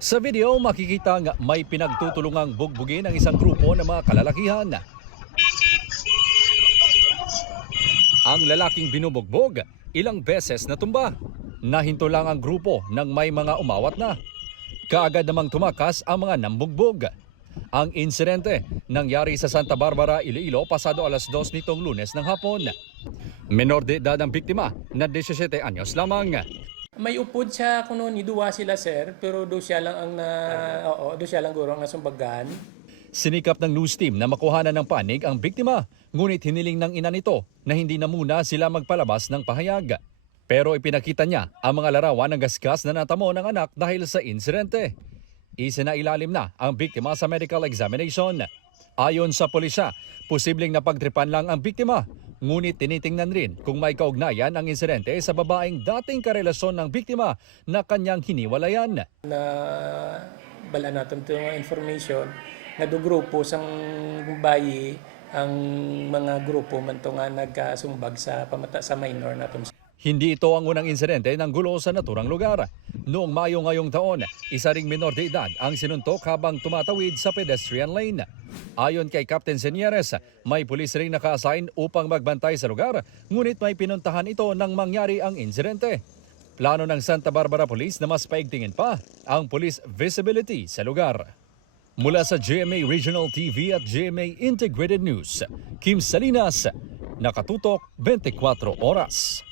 Sa video, makikita nga may pinagtutulungang bugbugin ang isang grupo ng mga kalalakihan. Ang lalaking binubugbog, ilang beses natumba. Nahinto lang ang grupo nang may mga umawat na. Kaagad namang tumakas ang mga nambugbog. Ang insidente nangyari sa Santa Barbara, Iloilo pasado alas 2 nitong Lunes ng hapon. Menor de edad ang biktima na 17 anyos lamang. May upod siya kuno ni duwa sila sir, pero do siya lang ang do siya lang guro ang nasumbagan. Sinikap ng news team na makuhanan ng panig ang biktima, ngunit hiniling ng ina nito na hindi na muna sila magpalabas ng pahayag. Pero ipinakita niya ang mga larawan ng gasgas na natamo ng anak dahil sa insidente. Isinailalim na ang biktima sa medical examination. Ayon sa pulisya, posibleng napagtripan lang ang biktima. Ngunit tinitingnan rin kung may kaugnayan ang insidente sa babaeng dating karelasyon ng biktima na kanyang hiniwalayan. Na bala natin ito mga information na do grupo sang bayi ang mga grupo man to nga nagkasumbag sa pamata sa minor natin. Hindi ito ang unang insidente ng gulo sa naturang lugar. Noong Mayo ngayong taon, isa ring menor de edad ang sinuntok habang tumatawid sa pedestrian lane. Ayon kay Captain Senieres, may pulis ring naka-assign upang magbantay sa lugar, ngunit may pinuntahan ito nang mangyari ang insidente. Plano ng Santa Barbara Police na mas paigtingin pa ang police visibility sa lugar. Mula sa GMA Regional TV at GMA Integrated News, Kim Salinas, Nakatutok 24 Oras.